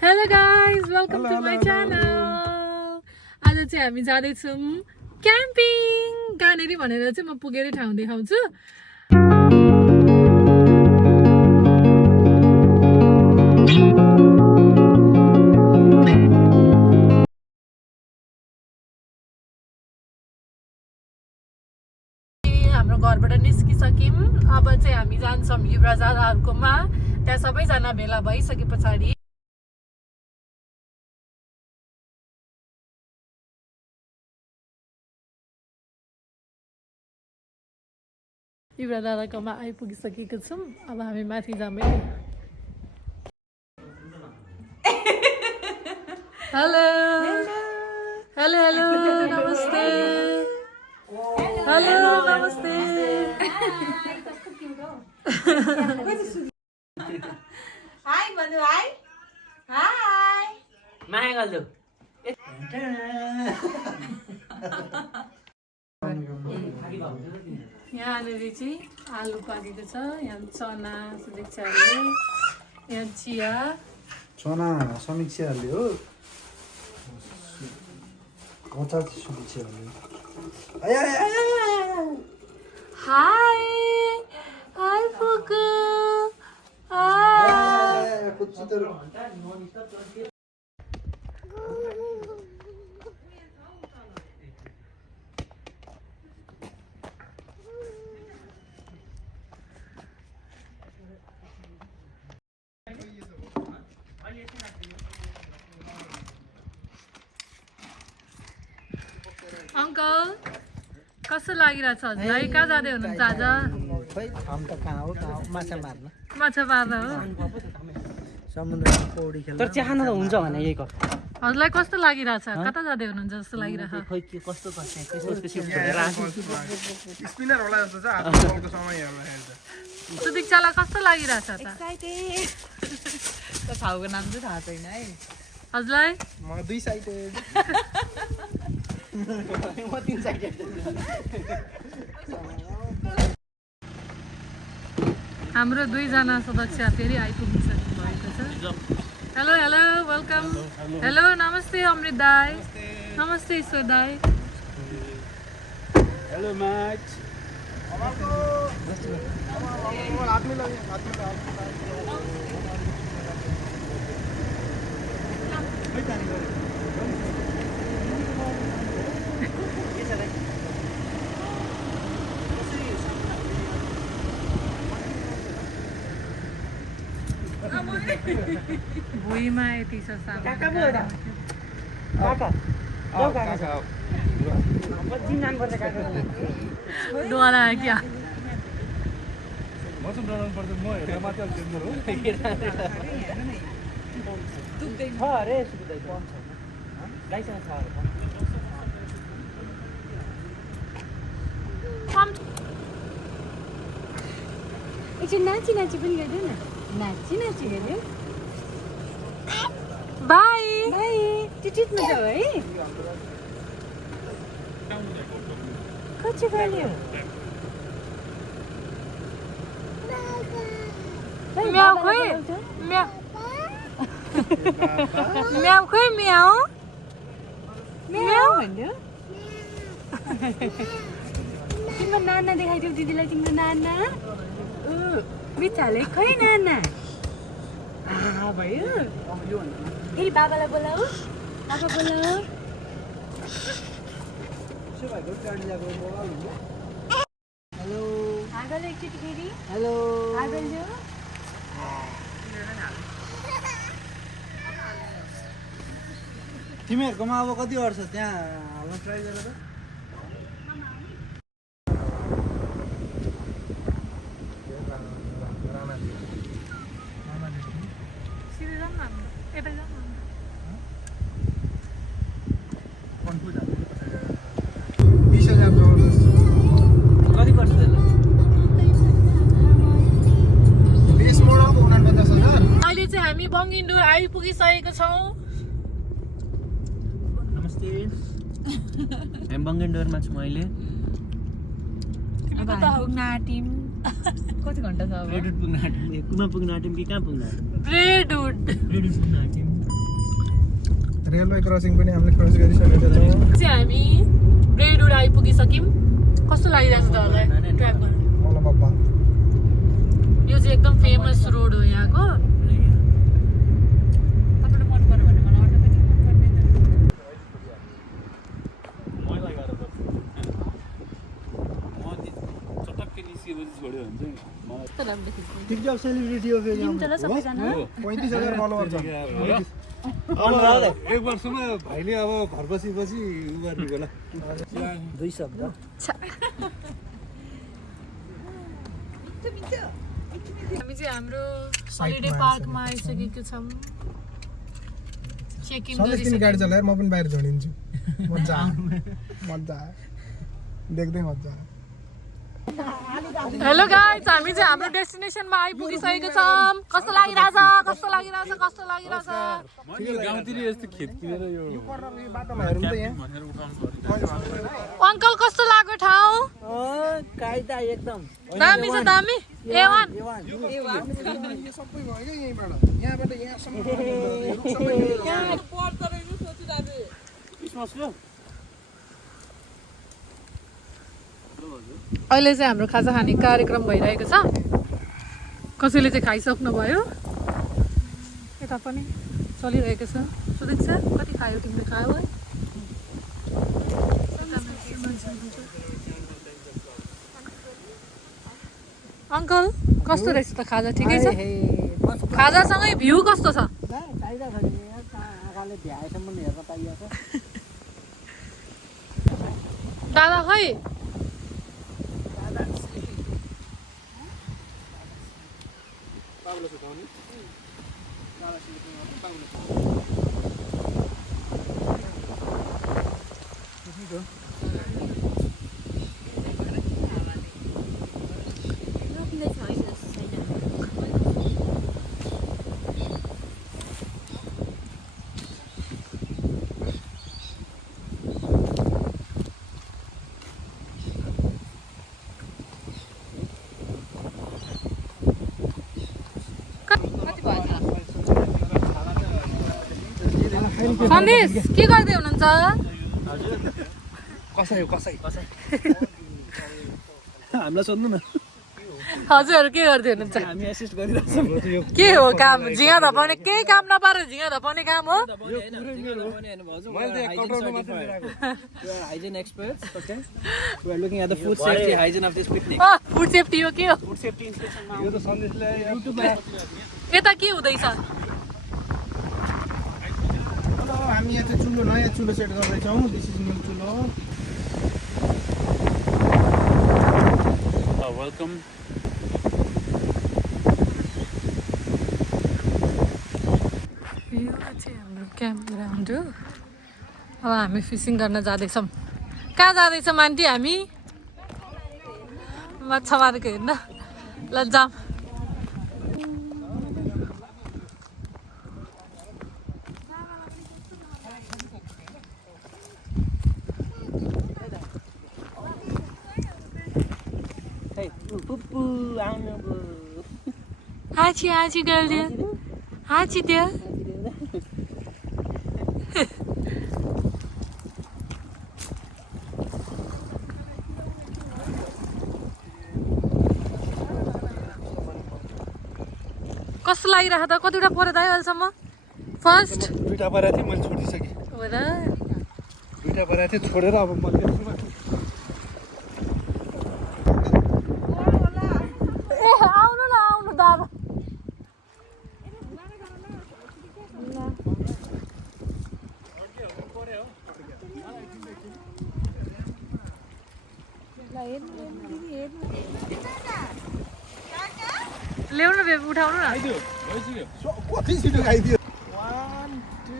Hello guys, welcome to my channel. आज चाहिँ हामी जाँदै छौं क्याम्पिङ गानेरी भनेर चाहिँ म पुगेरै ठाउँ देखाउँछु। हाम्रो घरबाट निस्किसक्यौं। अब चाहिँ हामी जान्छौं युवराज दादाहरुकोमा। त्यहाँ सबैजना भेला भइसकेपछि युवराज दादाकोमा आइपुगिसकेको छौं। अब हामी माथि जामै। हेलो हेलो हेलो नमस्ते हेलो नमस्ते हाय भन्नु हाय हाय माया गर्दो यहाँनिर चाहिँ आलु पाकेको छ, यहाँ चना सुलेक्साले, यहाँ चिया चना समीक्षाहरूले हो कचा समीक्षाहरूले हाय हाय फुकु हाय अंकल कस्तो लागिरहेछ हजुरलाई? कहाँ जाँदै हुनुहुन्छ आज? खै हम त कहाँ हो माछा मार्न माछा मार्न हो। समुद्रमा पौडी खेल्न तर चिया खान त हुन्छ भने यही कर हजुरलाई कस्तो लागिरहेछ? कता जाँदै हुनुहुन्छ जस्तो लागिरहेछ? खोइ के कस्तो गर्छ क्रिसमसको शिफ्ट गरेर आएको स्पिनर होला जस्तो छ आफ्नो बलको समय हेर्दाखेरि त सुदीक्षालाई कस्तो लागिरहेछ त? त ठाउँको नाम चाहिँ थाहा छैन है। हजुरलाई म दुई साइडेड म तीन साइड हाम्रो दुईजना सदस्य फेरि आइपुगिसक्नु भएको छ। Hello hello welcome. हेलो नमस्ते अमृत दाई, नमस्ते ईश्वर दाई। हेलो मैच हाथ में लगे भुइँमा यति छ काका दिन नाम गर्छ काका द्वारा क्या म चाहिँ डराउनु पर्छ म हेर्दा मात्रै डेन्जर हो छ अरे सुविधा पम्प छैन गाईसँग छ अरे एकछिन नाची नाची पनि गरिदेऊ न। नाची नाची गरिदेऊ। बाई बाई टिटिटमा जाऊ है। कति गऱ्यो? म्याउ खोइ म्याउ म्याउ खोइ म्याउ म्याउ भन्यो। तिम्रो नाना देखाइदेऊ दिदीलाई, तिम्रो नाना बिचाले खै नाना भयो। फेरि बाबालाई बोलाऊ, बाबा बोलाऊ। हेलो आगल एकचोटि फेरि हेलो आगल जो। तिमीहरूकोमा अब कति वर्ष त्यहाँ हाल्न ट्राई गरेर सिधै जाऊँ न हामी। यतै जाऊँ न। कति पर्छ त्यसलाई बेस मोडलको 49,000 अहिले चाहिँ हामी बङ्गिन्डोर आइपुगिसकेको छौँ। नमस्ते हामी बङ्गेन्डोरमा छौँ अहिले। अब पुग्न आँट्यौँ। कति घन्टा छ अब? रेडवुड पुग्न आँट्यौँ। कुमा पुग्न आँट्यौँ कि कहाँ पुग्न आँट्यौँ? ब्रेडवुड रेडवुड पुग्न आँट्यौँ। रेलवे क्रसिङ पनि हामीले क्रस गरिसकेका छौँ। चाहिँ हामी रेडवुड आइपुगिसक्यौँ। कस्तो लागिरहेछ त होला ट्र्याक गर्न? मलाई बाबा यो चाहिँ एकदम फेमस रोड हो यहाँको। तपाईँलाई मन पर्यो भने मलाई अटोमेटिक मन पर्दैन। टिकटक सेलिब्रिटी हो फेरि चलो सबैजना 35,000 फलोवर छ। एक वर्षमा भाइले अब घर बसी बसी उ गर्ने होला 2 शब्द हामी चाहिँ हाम्रो हलिडे पार्कमा आइसकेको छौँ। चेक इन सधैँ तिमी गाडी चलाएर म पनि बाहिर झोडिन्छु। मजा आयो देख्दै मजा आयो। हेलो गाइस, हामी चाहिँ हाम्रो डेस्टिनेसनमा आइपुगिसकेको छौँ। कस्तो लागिरहेछ? बाटोमा हेरौँ त यहाँ अङ्कल कस्तो लाग्यो ठाउँ? कायदा एकदम दामी छ दामी। A1 सबै भयो क्या यहीँबाट यहाँबाट यहाँसम्म अहिले चाहिँ हाम्रो खाजा खाने कार्यक्रम भइरहेको छ। कसैले चाहिँ खाइसक्नु भयो। यता पनि चलिरहेको छ। सुदेक्षा कति खायो तिमीले? खायो है? अङ्कल कस्तो रहेछ त खाजा? ठिकै छ? खाजासँगै भ्यू कस्तो छ? दादा खै सन्देश के गर्दै हुनुहुन्छ? कसै हामीलाई सोध्नु न। हजुरहरू के गर्दै हुनुहुन्छ? हामी एसिस्ट गरिरहेछौँ। के हो काम? झिँगा धपाउने केही काम नपारेर झिँगा धपाउने काम हो? Hygiene experts, okay? We are looking at the food safety hygiene of this picnic. Food safety हो के हो? Food safety inspection now. यो त सन्देशले यता के हुँदैछ? हामी यहाँ चाहिँ चुलो नयाँ चुलो सेट गर्दैछौँ। This is new chulo. Welcome. यो चाहिँ हाम्रो क्याम्प ग्राउन्ड हो। अब हामी फिसिङ गर्न जाँदैछौँ। कहाँ जाँदैछौँ आन्टी? हामी माछा मारेको हेर्न। ल जाऊँ। Hey, poo-poo, I'm a boo. हाची हाची गर्दियो। हाची त्यो। कस्तो लागिरहेको त? कतिवटा पऱ्यो त अहिलेसम्म? फर्स्ट 2टा परेको थियो, मैले छोडिसकेँ। हो र? 2टा परेको थियो, छोडेर अब म ए आउनु न आउनु दादा। ल्याउनु बेबी उठाउनु न। कति छिटो खाइदियो। 1 2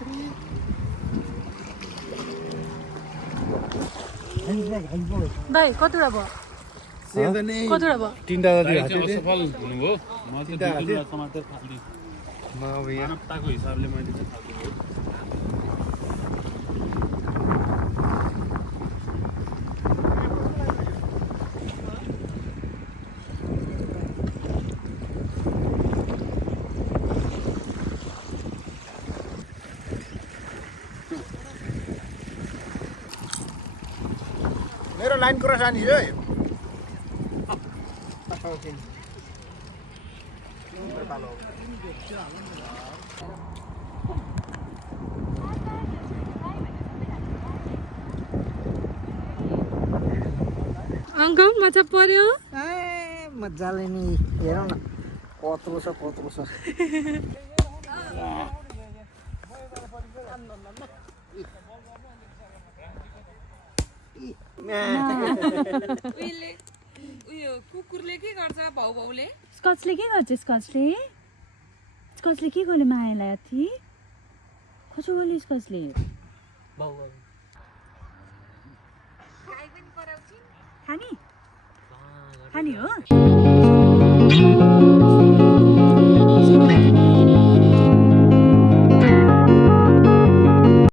3 दाइ कतिवटा भयो? कतिवटा भयो? 3टा जति हाल्थ्यो। असफल हुनुभयो। म चाहिँ दुईवटा समातेर खाली म अब यहाँ मानवताको हिसाबले मैले चाहिँ खाएको हो। लाइन क्रस आनी है अङ्कल मजा पर्यो मजाले नि हेरौँ न कत्रो छ उयो कुकुरले के गर्छ भाउले स्कचले के गर्छ स्कचले के गर्यो मायालाई अथि कसो गर्यो स्कचले खानी हो